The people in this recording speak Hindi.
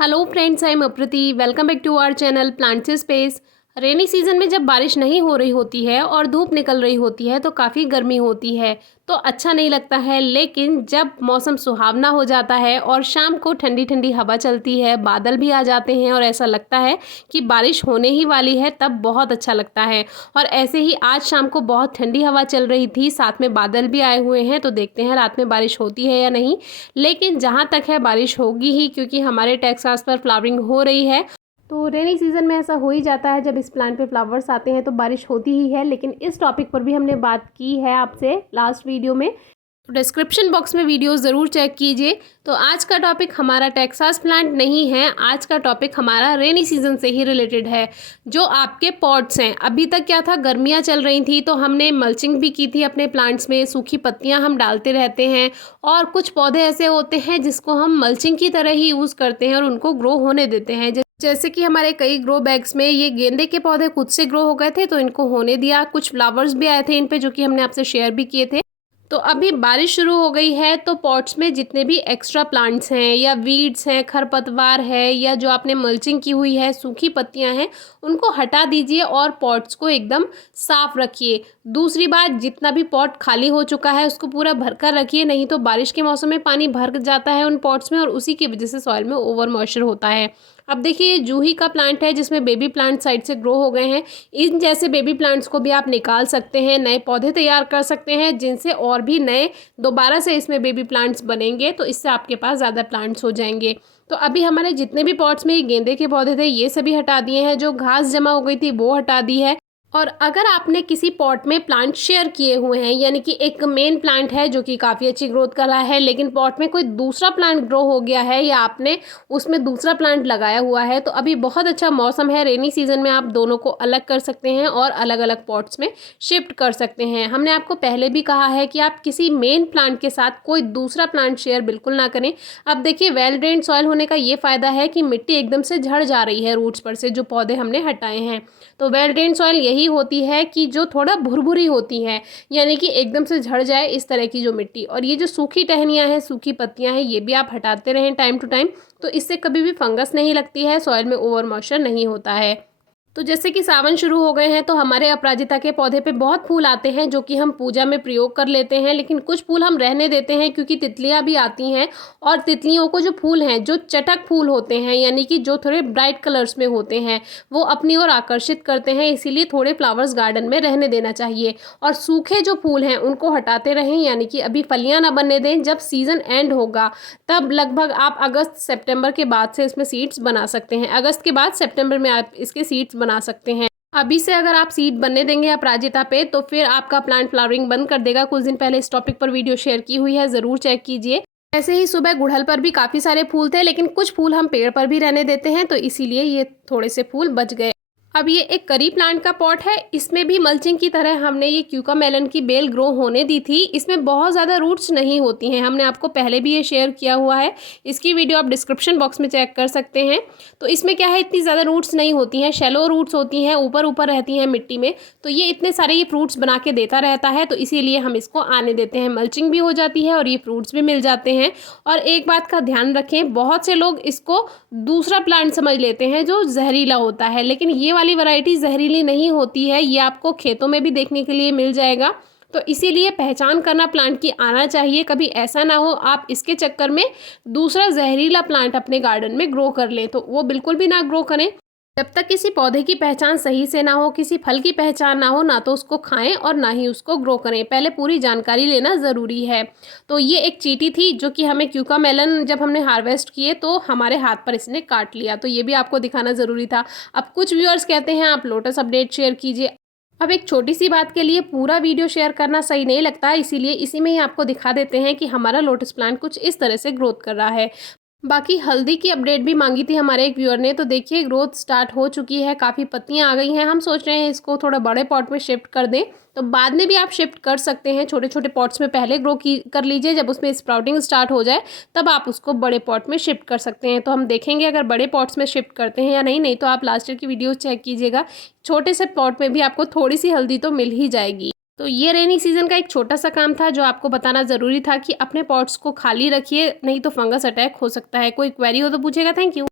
Hello friends, I am Aprati. Welcome back to our channel plants in space. Rainy season में जब बारिश नहीं हो रही होती है और धूप निकल रही होती है तो काफ़ी गर्मी होती है, तो अच्छा नहीं लगता है। लेकिन जब मौसम सुहावना हो जाता है और शाम को ठंडी ठंडी हवा चलती है, बादल भी आ जाते हैं और ऐसा लगता है कि बारिश होने ही वाली है, तब बहुत अच्छा लगता है। और ऐसे ही आज शाम को बहुत ठंडी हवा चल रही थी, साथ में बादल भी आए हुए हैं, तो देखते हैं रात में बारिश होती है या नहीं। लेकिन जहाँ तक है बारिश होगी ही, क्योंकि हमारे टेक्सास पर फ्लावरिंग हो रही है। तो रेनी सीज़न में ऐसा हो ही जाता है, जब इस प्लांट पे फ्लावर्स आते हैं तो बारिश होती ही है। लेकिन इस टॉपिक पर भी हमने बात की है आपसे लास्ट वीडियो में, तो डिस्क्रिप्शन बॉक्स में वीडियो ज़रूर चेक कीजिए। तो आज का टॉपिक हमारा टेक्सास प्लांट नहीं है, आज का टॉपिक हमारा रेनी सीजन से ही रिलेटेड है। जो आपके पॉट्स हैं, अभी तक क्या था, गर्मियाँ चल रही थी तो हमने मल्चिंग भी की थी अपने प्लांट्स में, सूखी पत्तियाँ हम डालते रहते हैं। और कुछ पौधे ऐसे होते हैं जिसको हम मल्चिंग की तरह ही यूज़ करते हैं और उनको ग्रो होने देते हैं। जैसे कि हमारे कई ग्रो बैग्स में ये गेंदे के पौधे खुद से ग्रो हो गए थे, तो इनको होने दिया। कुछ फ्लावर्स भी आए थे इन पे, जो कि हमने आपसे शेयर भी किए थे। तो अभी बारिश शुरू हो गई है, तो पॉट्स में जितने भी एक्स्ट्रा प्लांट्स हैं या वीड्स हैं, खरपतवार है, या जो आपने मल्चिंग की हुई है, सूखी पत्तियां हैं, उनको हटा दीजिए और पॉट्स को एकदम साफ रखिए। दूसरी बात, जितना भी पॉट खाली हो चुका है उसको पूरा भरकर रखिए, नहीं तो बारिश के मौसम में पानी भर जाता है उन पॉट्स में और उसी की वजह से सॉइल में ओवर मॉइस्चर होता है। अब देखिए, ये जूही का प्लांट है जिसमें बेबी प्लांट साइड से ग्रो हो गए हैं। इन जैसे बेबी प्लांट्स को भी आप निकाल सकते हैं, नए पौधे तैयार कर सकते हैं, जिनसे और भी नए दोबारा से इसमें बेबी प्लांट्स बनेंगे, तो इससे आपके पास ज़्यादा प्लांट्स हो जाएंगे। तो अभी हमारे जितने भी पॉट्स में ये गेंदे के पौधे थे, ये सभी हटा दिए हैं। जो घास जमा हो गई थी वो हटा दी है। और अगर आपने किसी पॉट में प्लांट शेयर किए हुए हैं, यानी कि एक मेन प्लांट है जो कि काफ़ी अच्छी ग्रोथ कर रहा है, लेकिन पॉट में कोई दूसरा प्लांट ग्रो हो गया है या आपने उसमें दूसरा प्लांट लगाया हुआ है, तो अभी बहुत अच्छा मौसम है। रेनी सीजन में आप दोनों को अलग कर सकते हैं और अलग अलग पॉट्स में शिफ्ट कर सकते हैं। हमने आपको पहले भी कहा है कि आप किसी मेन प्लांट के साथ कोई दूसरा प्लांट शेयर बिल्कुल ना करें। अब देखिए, वेल ड्रेन्ड सॉइल होने का ये फ़ायदा है कि मिट्टी एकदम से झड़ जा रही है रूट्स पर से, जो पौधे हमने हटाए हैं। तो वेल ड्रेन्ड सॉइल यही होती है कि जो थोड़ा भुरभुरी होती है, यानी कि एकदम से झड़ जाए इस तरह की जो मिट्टी। और ये जो सूखी टहनियाँ हैं, सूखी पत्तियाँ हैं, ये भी आप हटाते रहें टाइम टू टाइम, तो इससे कभी भी फंगस नहीं लगती है, सॉइल में ओवर मॉइस्चर नहीं होता है। तो जैसे कि सावन शुरू हो गए हैं, तो हमारे अपराजिता के पौधे पे बहुत फूल आते हैं, जो कि हम पूजा में प्रयोग कर लेते हैं। लेकिन कुछ फूल हम रहने देते हैं, क्योंकि तितलियां भी आती हैं और तितलियों को जो फूल हैं, जो चटक फूल होते हैं, यानी कि जो थोड़े ब्राइट कलर्स में होते हैं, वो अपनी ओर आकर्षित करते हैं। इसीलिए थोड़े फ्लावर्स गार्डन में रहने देना चाहिए। और सूखे जो फूल हैं उनको हटाते रहें, यानी कि अभी फलियां ना बनने दें। जब सीजन एंड होगा, तब लगभग आप अगस्त सितंबर के बाद से इसमें सीड्स बना सकते हैं। अगस्त के बाद सितंबर में आप इसके सीड्स बना सकते हैं। अभी से अगर आप सीड बनने देंगे अपराजिता पे, तो फिर आपका प्लांट फ्लावरिंग बंद कर देगा। कुछ दिन पहले इस टॉपिक पर वीडियो शेयर की हुई है, ज़रूर चेक कीजिए। ऐसे ही सुबह गुड़हल पर भी काफ़ी सारे फूल थे, लेकिन कुछ फूल हम पेड़ पर भी रहने देते हैं, तो इसीलिए ये थोड़े से फूल बच गए। अब ये एक करी प्लांट का पॉट है, इसमें भी मल्चिंग की तरह हमने ये क्यूका मेलन की बेल ग्रो होने दी थी। इसमें बहुत ज़्यादा रूट्स नहीं होती हैं, हमने आपको पहले भी ये शेयर किया हुआ है, इसकी वीडियो आप डिस्क्रिप्शन बॉक्स में चेक कर सकते हैं। तो इसमें क्या है, इतनी ज़्यादा रूट्स नहीं होती हैं, शैलो रूट्स होती हैं, ऊपर ऊपर रहती हैं मिट्टी में। तो ये इतने सारे ये फ्रूट्स बना के देता रहता है, तो इसीलिए हम इसको आने देते हैं। मल्चिंग भी हो जाती है और ये फ्रूट्स भी मिल जाते हैं। और एक बात का ध्यान रखें, बहुत से लोग इसको दूसरा प्लांट समझ लेते हैं जो जहरीला होता है, लेकिन ये वाली वैरायटी जहरीली नहीं होती है। ये आपको खेतों में भी देखने के लिए मिल जाएगा। तो इसीलिए पहचान करना प्लांट की आना चाहिए। कभी ऐसा ना हो आप इसके चक्कर में दूसरा जहरीला प्लांट अपने गार्डन में ग्रो कर लें, तो वो बिल्कुल भी ना ग्रो करें। जब तक किसी पौधे की पहचान सही से ना हो, किसी फल की पहचान ना हो, ना तो उसको खाएं और ना ही उसको ग्रो करें। पहले पूरी जानकारी लेना ज़रूरी है। तो ये एक चींटी थी जो कि हमें क्यूका मेलन जब हमने हार्वेस्ट किए तो हमारे हाथ पर इसने काट लिया, तो ये भी आपको दिखाना ज़रूरी था। अब कुछ व्यूअर्स कहते हैं आप लोटस अपडेट शेयर कीजिए। अब एक छोटी सी बात के लिए पूरा वीडियो शेयर करना सही नहीं लगता, इसीलिए इसी में ही आपको दिखा देते हैं कि हमारा लोटस प्लांट कुछ इस तरह से ग्रोथ कर रहा है। बाकी हल्दी की अपडेट भी मांगी थी हमारे एक व्यूअर ने, तो देखिए ग्रोथ स्टार्ट हो चुकी है, काफ़ी पत्तियां आ गई हैं। हम सोच रहे हैं इसको थोड़ा बड़े पॉट में शिफ्ट कर दें, तो बाद में भी आप शिफ्ट कर सकते हैं। छोटे छोटे पॉट्स में पहले ग्रो कर लीजिए, जब उसमें स्प्राउटिंग स्टार्ट हो जाए तब आप उसको बड़े पॉट में शिफ्ट कर सकते हैं। तो हम देखेंगे अगर बड़े पॉट्स में शिफ्ट करते हैं या नहीं। नहीं तो आप लास्ट ईयर की वीडियो चेक कीजिएगा, छोटे से पॉट में भी आपको थोड़ी सी हल्दी तो मिल ही जाएगी। तो ये रेनी सीजन का एक छोटा सा काम था जो आपको बताना ज़रूरी था कि अपने पॉट्स को खाली रखिए, नहीं तो फंगस अटैक हो सकता है। कोई क्वेरी हो तो पूछेगा। Thank you.